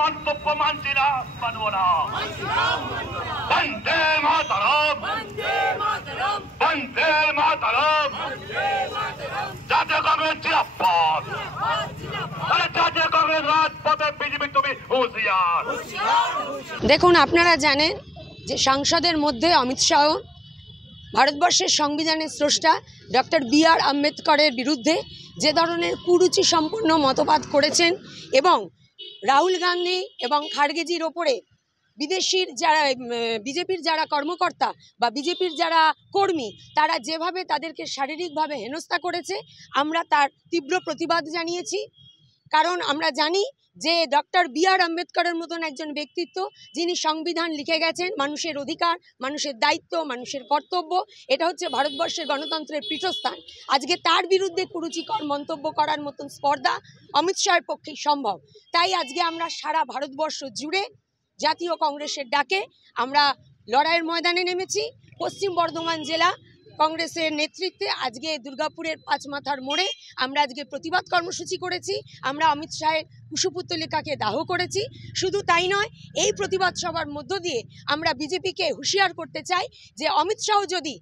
মন্তব্য মানছি না, মানব না। বন্দে মাতরম, বন্দে মাতরম, জাতীয় কংগ্রেস জিন্দাবাদ। জাতীয় কংগ্রেস রাজপথে, বিজেপি তুমি হুঁশিয়ার। দেখুন, আপনারা জানেন যে সংসদের মধ্যে অমিত শাহ ভারতবর্ষের সংবিধানের স্রষ্টা ডক্টর বি.আর. আম্বেদকরের বিরুদ্ধে যে ধরনের কুরুচি সম্পন্ন মতবাদ করেছেন এবং রাহুল গান্ধী এবং খারগেজির ওপরে বিদেশির যারা বিজেপির যারা কর্মকর্তা বা বিজেপির যারা কর্মী তারা যেভাবে তাদেরকে শারীরিকভাবে হেনস্থা করেছে, আমরা তার তীব্র প্রতিবাদ জানিয়েছি। কারণ আমরা জানি যে ডক্টর বি.আর. আম্বেদকরের মতন একজন ব্যক্তিত্ব, যিনি সংবিধান লিখে গেছেন, মানুষের অধিকার, মানুষের দায়িত্ব, মানুষের কর্তব্য, এটা হচ্ছে ভারতবর্ষের গণতন্ত্রের পীঠস্থান। আজকে তার বিরুদ্ধে কুরুচিকর মন্তব্য করার মতন স্পর্ধা অমিত শাহের পক্ষেই সম্ভব। তাই আজকে আমরা সারা ভারতবর্ষ জুড়ে জাতীয় কংগ্রেসের ডাকে আমরা লড়াইয়ের ময়দানে নেমেছি। পশ্চিম বর্ধমান জেলা কংগ্রেসের নেতৃত্বে আজকে দুর্গাপুরের পাঁচমাথার মোড়ে আমরা আজকে প্রতিবাদ কর্মসূচি করেছি। আমরা অমিত শাহের কুশপুত্তলিকাকে দাহ করেছি। শুধু তাই নয়, এই প্রতিবাদ সভার মধ্য দিয়ে আমরা বিজেপিকে হুঁশিয়ার করতে চাই যে অমিত শাহ যদি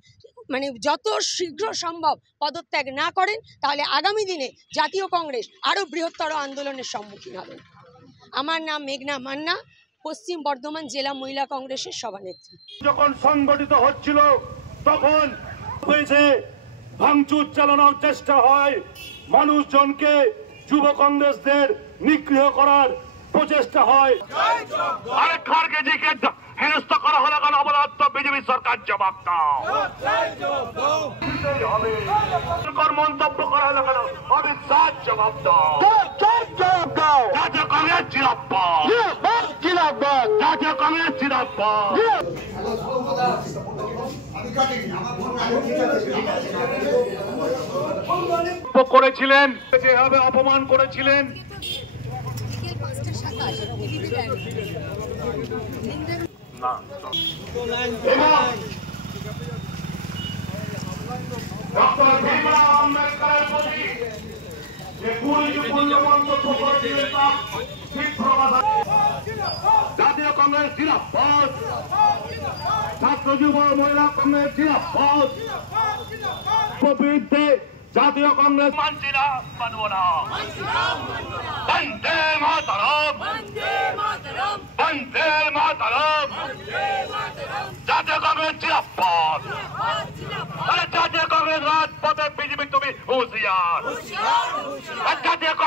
যত শীঘ্র সম্ভব পদত্যাগ না করেন, তাহলে আগামী দিনে জাতীয় কংগ্রেস আরও বৃহত্তর আন্দোলনের সম্মুখীন হবে। আমার নাম মেঘনা মান্না, পশ্চিম বর্ধমান জেলা মহিলা কংগ্রেসের সভানেত্রী। যখন সংগঠিত হচ্ছিল তখন হয়েছে ভাঙচুর চালানোর চেষ্টা হয়, মানুষজনকে, যুব কংগ্রেসদের নিগ্রহ করার প্রচেষ্টা হয়। আরে খারগেজিকে হেনস্থা করা হলো কেন? অবদার্থ বিজেপি সরকার জবাব দাও। মন্তব্য করা হলো কেন? অমিত শাহ জবাব দাও। জাতীয় কংগ্রেস জিন্দাবাদ, জাতীয় কংগ্রেস জিন্দাবাদ। করেছিলেন, যেভাবে অপমান করেছিলেন, জাতীয় কংগ্রেস জিন্দাবাদ, ছাত্র যুব মহিলা কংগ্রেস জিন্দাবাদ। বিরুদ্ধে জাতীয় কংগ্রেস মানছি না, মানব না। বন্দে মাতরম, বন্দে মাতরম, জাতীয় কংগ্রেস জিন্দাবাদ। জাতীয় কংগ্রেস রাজপথে, বিজেপি তুমি হুঁশিয়ার।